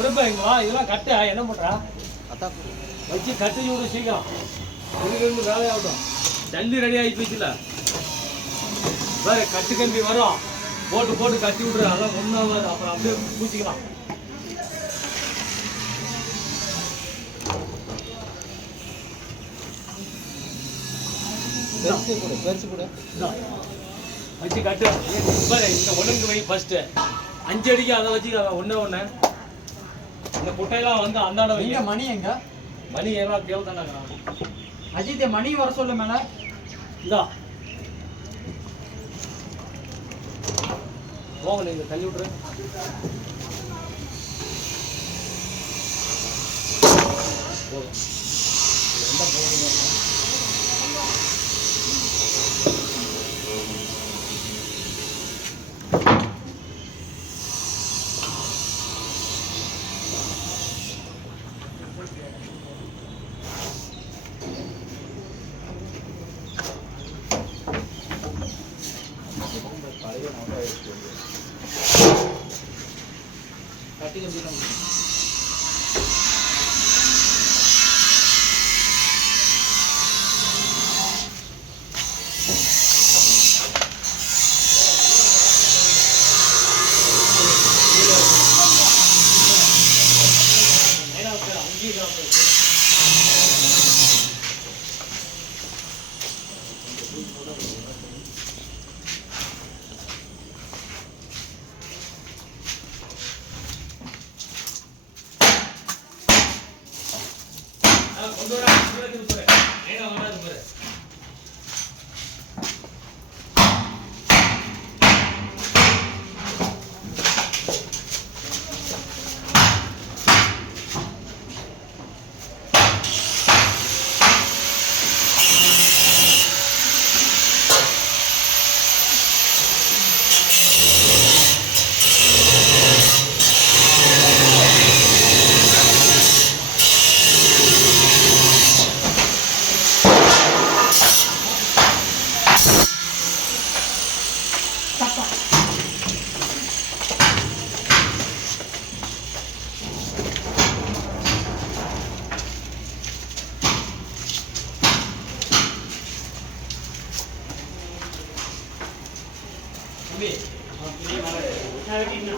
பிரபா இங்க வா, இதெல்லாம் கட்ட என்ன பண்றா? வச்சு கட்டி விடு சீக்கிரம். இதுக்கு வேலையாகட்டும். ஜல்லி ரெடி ஆகி போச்சுல. வேற கட்டு கம்பி வரும். போட்டு போட்டு கட்டி விடுற, அதெல்லாம் ஒன்றாவது. அப்புறம் அப்படியே பூச்சிக்கலாம். பெருசு கூட வச்சு கட்டு. பாரு இந்த ஒழுங்கு வை ஃபர்ஸ்ட். 5 அடிக்கு அதை வச்சு ஒன்று இந்த குட்டையெல்லாம் வந்து அந்தாண்ட வைங்க. மணி எங்க? மணி ஏதாவது தேவை தானே. அஜித் மணி வர சொல்ல மேல. இதா போங்க, நீங்க தள்ளி விட்ரு. போதும். எந்த போகிறீங்க? கட்டி கம்பி கொண்டு வர போற. ஏனா வராது பாரு. தம்பி, நீ வர. நான் வெட்டினா.